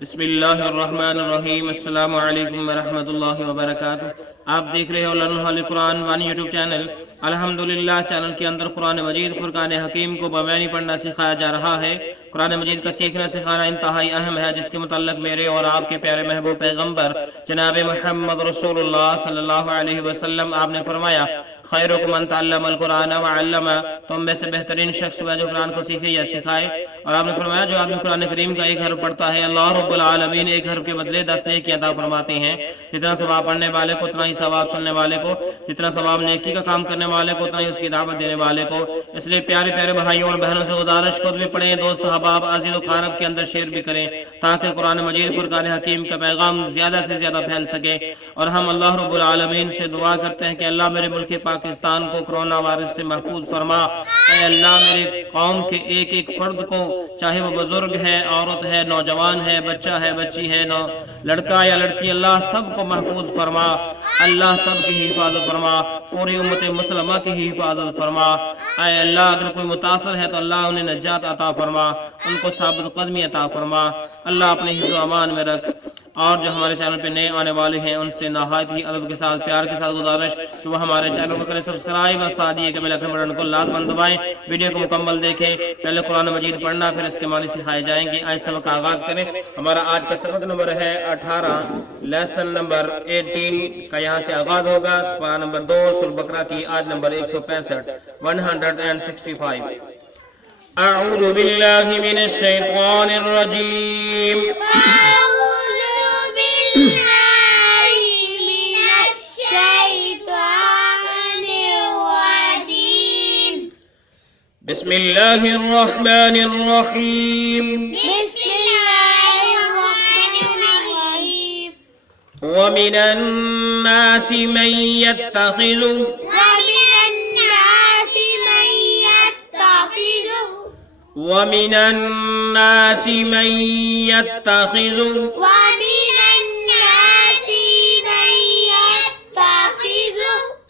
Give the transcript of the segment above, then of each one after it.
بسم اللہ الرحمن الرحیم۔ السلام علیکم ورحمۃ اللہ وبرکاتہ۔ آپ دیکھ رہے ہو learn Quran one YouTube channel. الحمدللہ چینل کے اندر قرآن مجید فرقان حکیم کو بمعنی پڑھنا سکھایا جا رہا ہے۔ قرآن مجید کا سیکھنا سکھانا انتہائی اہم ہے، جس کے متعلق میرے اور آپ کے پیارے محبوب پیغمبر جناب محمد رسول اللہ صلی اللہ علیہ وسلم آپ نے فرمایا، خیرکم من تعلم القرآن وعلمہ، تم میں سے بہترین شخص ہے جو قرآن کو سیکھے یا سکھائے۔ اور آپ نے فرمایا جو آدمی قرآن کریم کا ایک حرف پڑھتا ہے، اللہ رب العالمین ایک حرف کے بدلے 10 نیکی عطا فرماتے ہیں۔ جتنا ثواب پڑھنے والے کو اتنا ہی ثواب سننے والے کو، جتنا ثواب نیکی کا کام کرنے والے کو اتنا ہی اس کی دعوت دینے والے کو۔ اس لیے پیارے پیارے بھائیوں اور بہنوں سے گزارش، خود بھی پڑھیں، دوست احباب عزیز و اقارب کے اندر شیئر بھی کریں، تاکہ قرآن مجید فرقان حکیم کا پیغام زیادہ سے زیادہ پھیل سکے۔ اور ہم اللہ رب العالمین سے دعا کرتے ہیں کہ اللہ میرے ملک پاکستان کو کرونا وائرس سے محفوظ فرما۔ اے اللہ میرے قوم کے ایک ایک فرد کو، چاہے وہ بزرگ ہے، عورت ہے، نوجوان ہے، بچہ ہے، بچی ہے، لڑکا یا لڑکی، اللہ سب کو محفوظ فرما، اللہ سب کی حفاظت فرما، پوری امت مسلمہ کی حفاظت فرما۔ اے اللہ اگر کوئی متاثر ہے تو اللہ انہیں نجات عطا فرما، ان کو ثابت قدمی عطا فرما، اللہ اپنے حفظ و امان میں رکھ۔ اور جو ہمارے چینل پہ نئے آنے والے ہیں ان سے نہایت ہی ادب کے ساتھ، پیار کے ساتھ گزارش کہ وہ ہمارے چینل کو کریں سبسکرائب، اور ساتھ یہ کہ بیل آئیکن بٹن کو لازماً دبائیں، ویڈیو کو مکمل دیکھیں۔ پہلے قرآن مجید پڑھنا، پھر اس کے معنی سکھائے جائیں گے۔ آئے سبق کا آغاز کریں۔ ہمارا آج کا سبق نمبر ہے 18، لیسن نمبر 18 کا یہاں سے آغاز ہوگا۔ سپارہ نمبر 2 سورۃ بقرہ کی آیت نمبر 165 165۔ اعوذ باللہ من الشیطان الرجیم، بسم اللہ الرحمن الرحیم۔ ومن الناس من يتخذ ومن الناس من يتخذ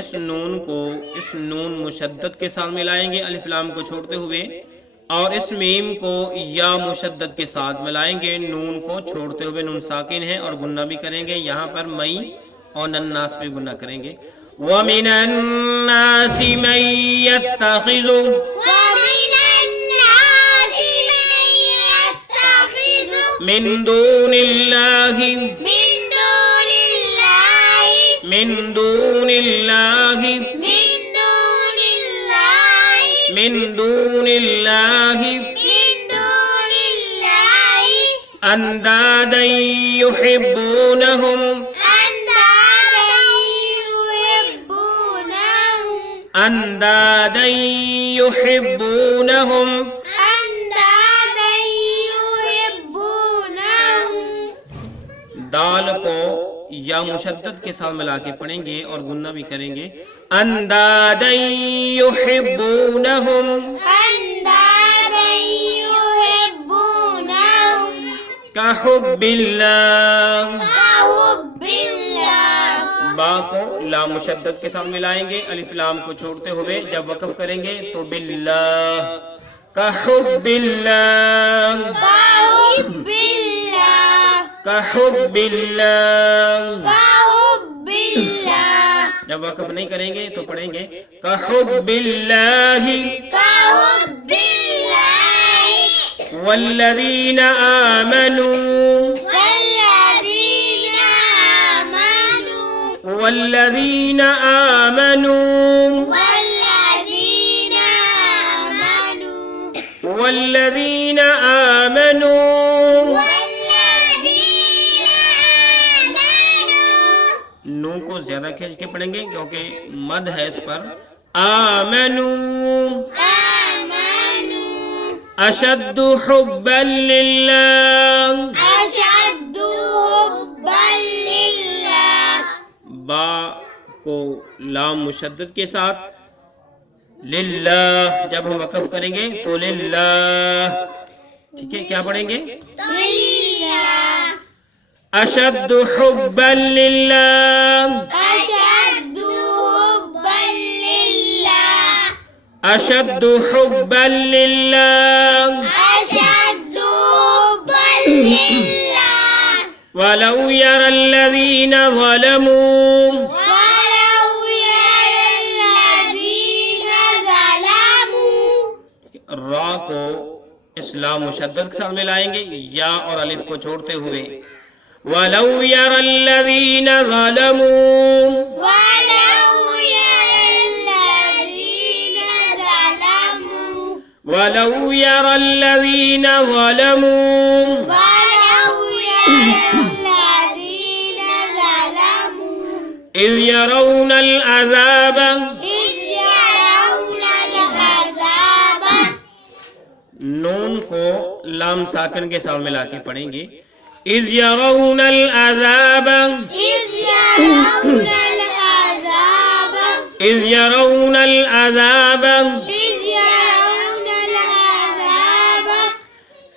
اس نون کو اس نون مشدد کے ساتھ ملائیں گے، الف لام کو چھوڑتے ہوئے، اور اس میم کو یا مشدد کے ساتھ ملائیں گے، نون کو چھوڑتے ہوئے۔ نون ساکن ہے اور گنہ بھی کریں گے، یہاں پر مئی اور نناس پہ گنہ کریں گے۔ وَمِنَ النَّاسِ مَن يَتَّخِذُ من دون اللہ من دون اللہ من دون اللہ اندادا یحبونہم اندادا یحبونہم۔ دال کو یا مشدد کے ساتھ ملا کے پڑھیں گے اور گنہ بھی کریں گے۔ اندادا یحبونہم کحب اللہ۔ با کو لا مشدد کے ساتھ ملائیں گے، الف لام کو چھوڑتے ہوئے جب وقف کریں گے تو باللہ، کحب اللہ، کحب اللہ۔ جب وقف نہیں کریں گے تو پڑھیں گے کحب اللہ والذین آمنوا والذین آمنوا والذین آمنوا۔ نون کو زیادہ کھینچ کے پڑھیں گے کیونکہ مد ہے اس پر۔ آمنوا اشد حبا للہ، با کو لام مشدد کے ساتھ، للہ جب ہم وقف کریں گے تو للہ، ٹھیک ہے، کیا پڑھیں گے؟ اشد حبا للہ، اشد حبا للہ، اشد حبا للہ، وَلَوْ يَرَى الَّذِينَ ظَلَمُوا را کو اسلام مشدد کے ساتھ ملائیں گے، یا اور الف کو چھوڑتے ہوئے. وَلَوْ يَرَى الَّذِينَ ظَلَمُوا وَلَوْ يَرَى الَّذِينَ ظَلَمُوا إِذْ يَرَوْنَ الْعَذَابَ نون کو لام ساکن کے ساتھ ملا کے پڑھیں گے. اذ يرون العذاب اذ يرون العذاب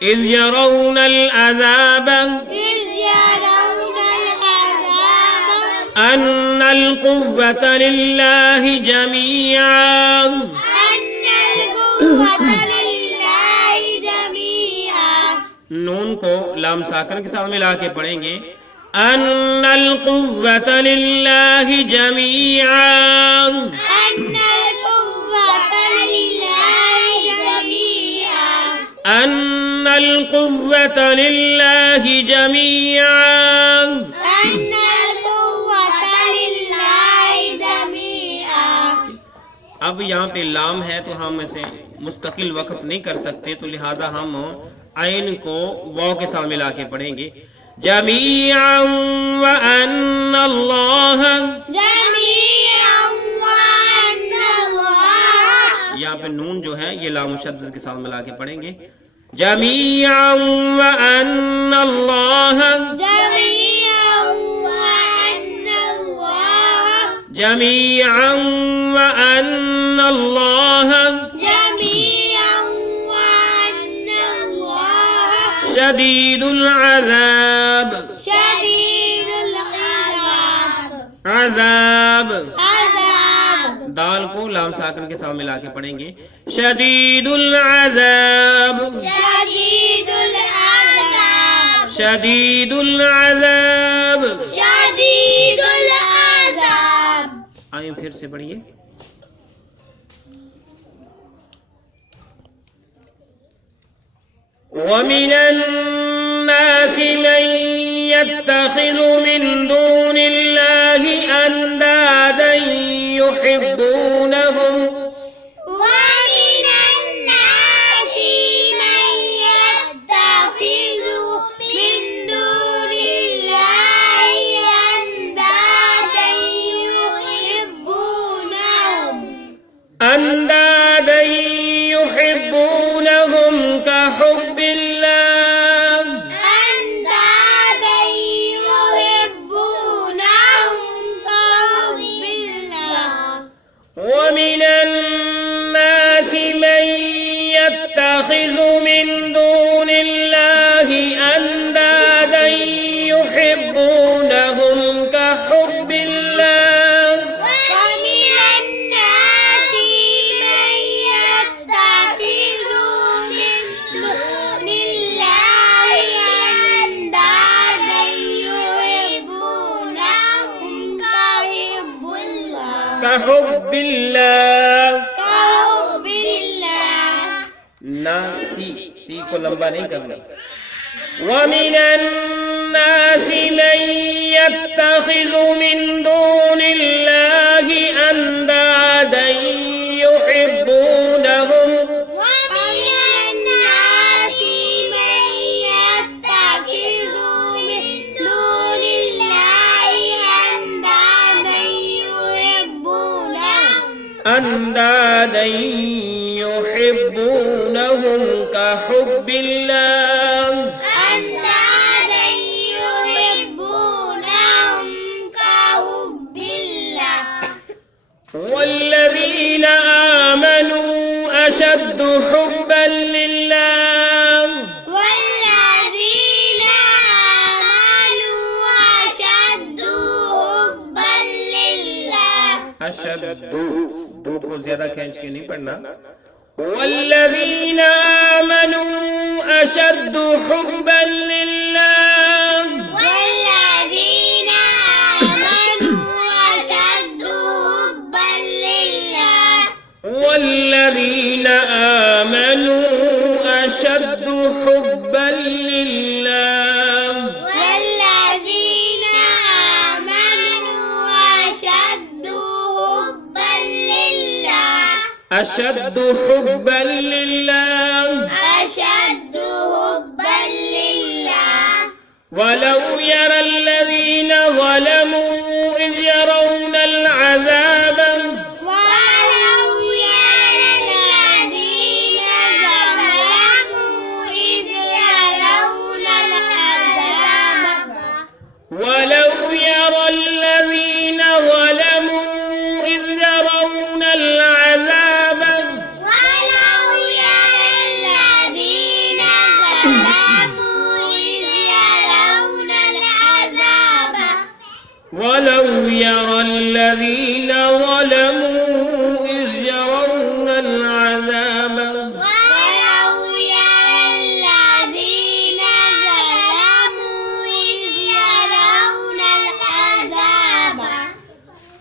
اذ يرون العذاب ان القوة لله جميعا نون کو لام ساکن کے ساتھ ملا کے پڑھیں گے. ان القوة للہ جمیعا ان القوة للہ جمیعا. اب یہاں پہ لام ہے تو ہم اسے مستقل وقف نہیں کر سکتے، تو لہذا ہم عین کو واو کے ساتھ ملا کے پڑھیں گے. جمیعا وان اللہ یہاں پہ نون جو ہے یہ لام مشدد کے ساتھ ملا کے پڑھیں گے. جمیعا وان اللہ جمیعا وان اللہ شدید العذاب عذاب دال کو لام ساکن کے ساتھ ملا کے پڑھیں گے. شدید العذاب شدید العذاب. آئیں پھر سے پڑھیے. وَمِنَ النَّاسِ مَن يَتَّخِذُ مِن دُونِ اللَّهِ أَندَادًا يُحِبُّونَهُمْ أندادا يحبونهم كحب الله ومن الناس من يتخذ من دون الله أندادا يحبونهم كحب الله كحب الله ناسی سی کو لمبا نہیں کرنا. وَمِنَ النَّاسِ مَن يَتَّخِذُ مِن دُونِ اللَّهِ أَندَادًا يُحِبُّونَهُمْ أندادا يحبونهم كحب الله والذين آمنوا أشد حبا لله أشد دو کو زیادہ کھینچ کے نہیں پڑھنا. والذین آمنوا اشد حبا للہ أشد حبا لله ولو يرى الذين ظلموا إذ يرون العذاب ولو يرى الذين ظلموا إذ يرون العذاب ولو يرى الذين ظلموا إذ يرون العذاب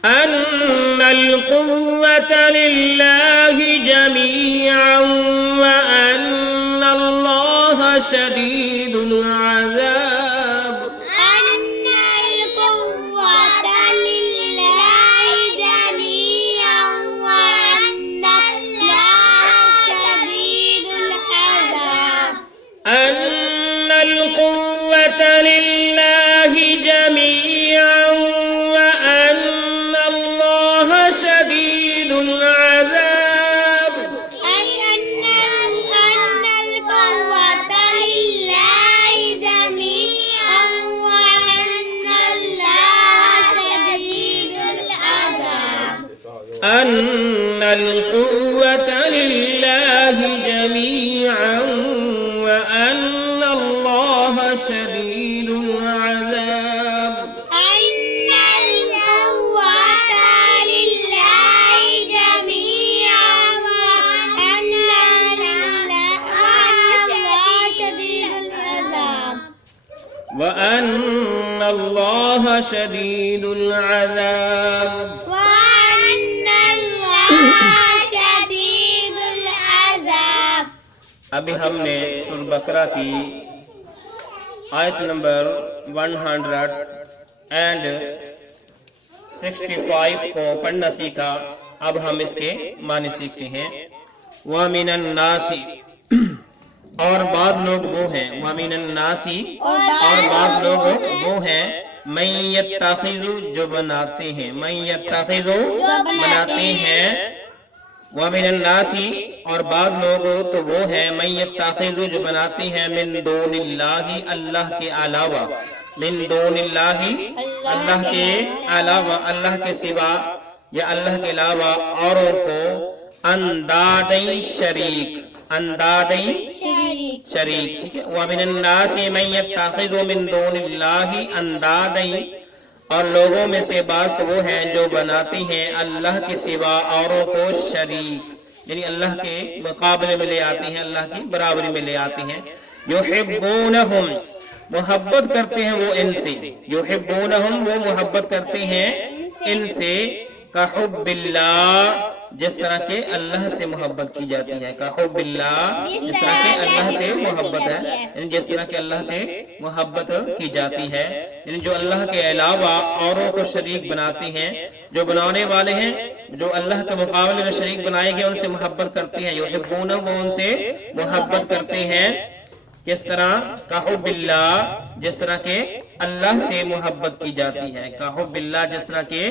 أن القوة لله جميعا وأن الله شديد العذاب أن القوة لله جميعا وأن الله شديد العذاب أن القوة لله جميعا وأن الله شديد العذاب وأن الله شديد العذاب ابھی ہم نے سورہ بقرہ کی آیت نمبر 165 کو پڑھنا سیکھا. اب ہم اس کے معنی سیکھتے ہیں. وَمِنَ النَّاسِ اور بعض لوگ وہ ہیں وَمِنَ النَّاسِ اور بعض لوگ وہ ہیں مَن يَتَّخِذُ جو بناتے ہیں مَن يَتَّخِذُ بناتے ہیں وَمِنَ النَّاسِ اور بعض لوگ تو وہ ہیں مَن يَتَّخِذُ جو بناتے ہیں مِن دُونِ اللَّهِ اللہ کے علاوہ مِن دُونِ اللَّهِ اللہ کے علاوہ اللہ کے سوا یا اللہ کے علاوہ اوروں کو اندادیں شریک ٹھیک ہے. وَمِنَ النَّاسِ مَن يَتَّخِذُ مِن دُونِ اللَّهِ اندادیں اور لوگوں میں سے بعض تو وہ ہیں جو بناتے ہیں اللہ کے سوا اوروں کو شریک یعنی اللہ کے مقابلے میں لے آتے ہیں اللہ کی برابری میں لے آتے ہیں. یحبونہم محبت کرتے ہیں وہ ان سے یحبونہم وہ محبت کرتے ہیں ان سے کحب اللہ جس طرح کے اللہ سے محبت کی جاتی ہے کحب اللہ جس طرح کے اللہ سے محبت ہے یعنی جس طرح کے اللہ سے محبت کی جاتی ہے یعنی جو اللہ کے علاوہ اوروں کو شریک بناتے ہیں جو بنانے والے ہیں جو اللہ کے مقابلے میں شریک بنائے گئے ان سے محبت کرتے ہیں یحبون وہ ان سے محبت کرتے ہیں کس طرح کحب اللہ جس طرح کے اللہ سے محبت کی جاتی ہے کحب اللہ جس طرح کے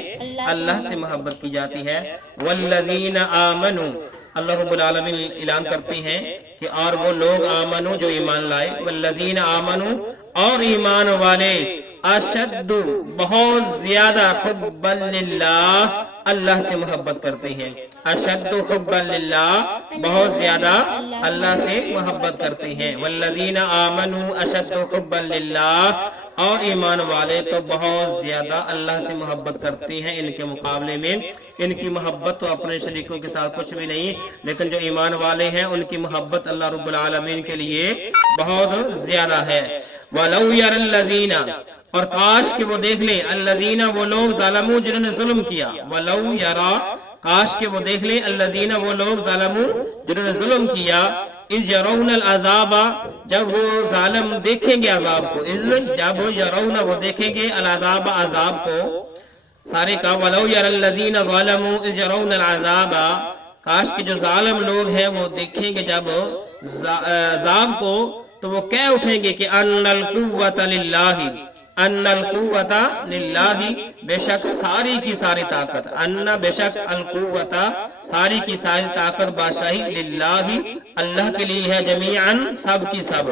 اللہ سے محبت کی جاتی ہے. والذین آمنوا اللہ رب العالمین اعلان کرتے ہیں کہ اور وہ لوگ آمنو جو ایمان لائے والذین آمنوا اور ایمان والے اشد بہت زیادہ حبا للہ اللہ سے محبت کرتے ہیں اشد حبا للہ بہت زیادہ اللہ سے محبت کرتے ہیں. والذین آمنوا اشد حبا للہ اور ایمان والے تو بہت زیادہ اللہ سے محبت کرتے ہیں ان کے مقابلے میں ان کی محبت تو اپنے شریکوں کے ساتھ کچھ بھی نہیں لیکن جو ایمان والے ہیں ان کی محبت اللہ رب العالمین کے لیے بہت زیادہ ہے. وَلَوْ يَرَ الَّذِينَ اور کاش کہ وہ دیکھ لیں الذین وہ لوگ ظالموا جنہوں نے ظلم کیا وَلَوْ يَرَا کاش کہ وہ دیکھ لیں الذین وہ لوگ ظالموا جنہوں نے ظلم کیا اِذْ يَرَوْنَ الْعَذَابَ جب وہ ظالم دیکھیں گے عذاب کو جب یرون وہ دیکھیں گے العذاب عذاب کو سارے کا وَلَوْ يَرَ الَّذِينَ ظَلَمُوا إِذْ يَرَوْنَ الْعَذَابَ کاش کہ جو ظالم لوگ ہیں وہ دیکھیں گے جب عذاب کو تو وہ کہہ اٹھیں گے کہ ان القوت للہ، ان القوت للہ، بے شک ساری کی ساری طاقت، ان بے شک القوت ساری کی ساری طاقت بادشاہی للہ اللہ کے لیے ہے، جمیعاً سب کی سب،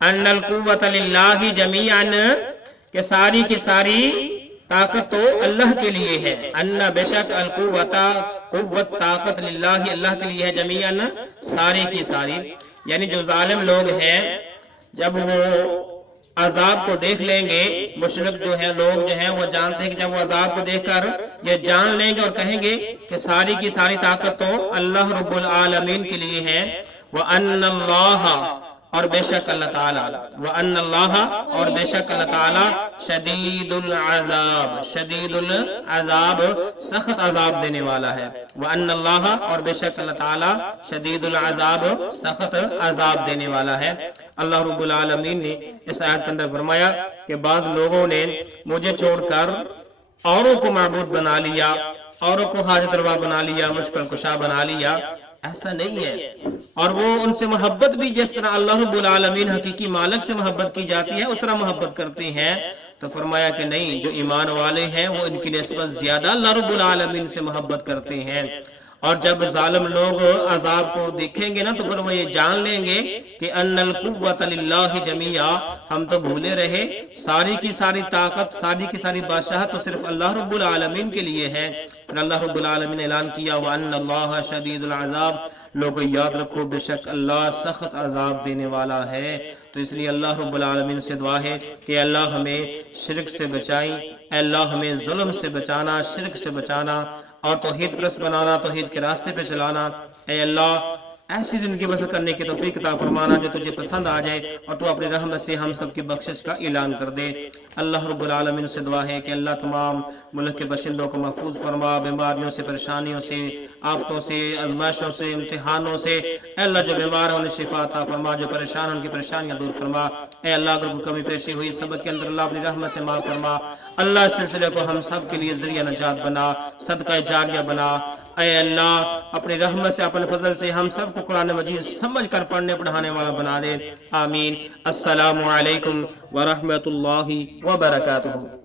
ان القوت للہ جمیعاً کہ ساری کی ساری طاقت تو اللہ کے لیے ہے، ان بے شک القوت قوت طاقت للہ اللہ کے لیے ہے، جمیعاً ساری کی ساری، یعنی جو ظالم لوگ ہیں جب وہ عذاب کو دیکھ لیں گے، مشرک جو ہے لوگ جو ہیں وہ جانتے ہیں کہ جب وہ عذاب کو دیکھ کر یہ جان لیں گے اور کہیں گے کہ ساری کی ساری طاقت تو اللہ رب العالمین کے لیے ہے، وَأَنَّ اللَّهَ اور بے شک اللہ تعالیٰ، وَأَنَّ اللَّهَ اور بے شک اللہ تعالیٰ شدید العذاب، شدید العذاب سخت عذاب دینے والا ہے، وَأَنَّ اللَّهَ اور بے شک اللہ تعالیٰ شدید العذاب سخت عذاب دینے والا ہے۔ اللہ رب العالمین نے اس آیت کے اندر فرمایا کہ بعض لوگوں نے مجھے چھوڑ کر اوروں کو معبود بنا لیا، اوروں کو حاجت روا بنا لیا، مشکل کشا بنا لیا، ایسا نہیں ہے، اور وہ ان سے محبت بھی جس طرح اللہ رب العالمین حقیقی مالک سے محبت کی جاتی ہے اس طرح محبت کرتے ہیں، تو فرمایا کہ نہیں، جو ایمان والے ہیں وہ ان کی نسبت زیادہ اللہ رب العالمین سے محبت کرتے ہیں، اور جب ظالم لوگ عذاب کو دیکھیں گے نا تو پھر وہ یہ جان لیں گے کہ ان القوت للہ جمیعا، ہم تو بھولے رہے، ساری کی ساری طاقت، ساری کی ساری بادشاہت تو صرف اللہ رب العالمین کے لیے ہے۔ پھر اللہ رب العالمین نے اعلان کیا وَأَنَّ اللَّهَ شَدِيدُ الْعَذَابِ، لوگوں یاد رکھو بے شک اللہ سخت عذاب دینے والا ہے۔ تو اس لیے اللہ رب العالمین سے دعا ہے کہ اللہ ہمیں شرک سے بچائیں، اے اللہ ہمیں ظلم سے بچانا، شرک سے بچانا، اور توحید پرست بنانا، توحید کے راستے پہ چلانا۔ اے اللہ ایسی زندگی بسر کرنے کی توفیق عطا فرمانا جو تجھے پسند آ جائے، اور تو اپنی رحمت سے ہم سب کی بخشش کا اعلان کر دے۔ اللہ رب العالمین سے دعا ہے کہ اللہ تمام ملک کے باشندوں کو محفوظ فرما، بیماریوں سے، پریشانیوں سے، آفتوں سے، آزمائشوں سے، امتحانوں سے۔ اے اللہ جو بیمار ہیں انہیں شفا عطا فرما، جو پریشان ان کی پریشانیاں دور فرما۔ اے اللہ اگر کوئی کمی پیشی ہوئی سبق کے اندر اللہ اپنی رحمت سے معاف فرما۔ اللہ اس سلسلے کو ہم سب کے لیے ذریعہ نجات بنا، صدقہ جاریہ بنا۔ اے اللہ اپنی رحمت سے، اپنے فضل سے ہم سب کو قرآن مجید سمجھ کر پڑھنے پڑھانے والا بنا دے، آمین۔ السلام علیکم ورحمۃ اللہ وبرکاتہ۔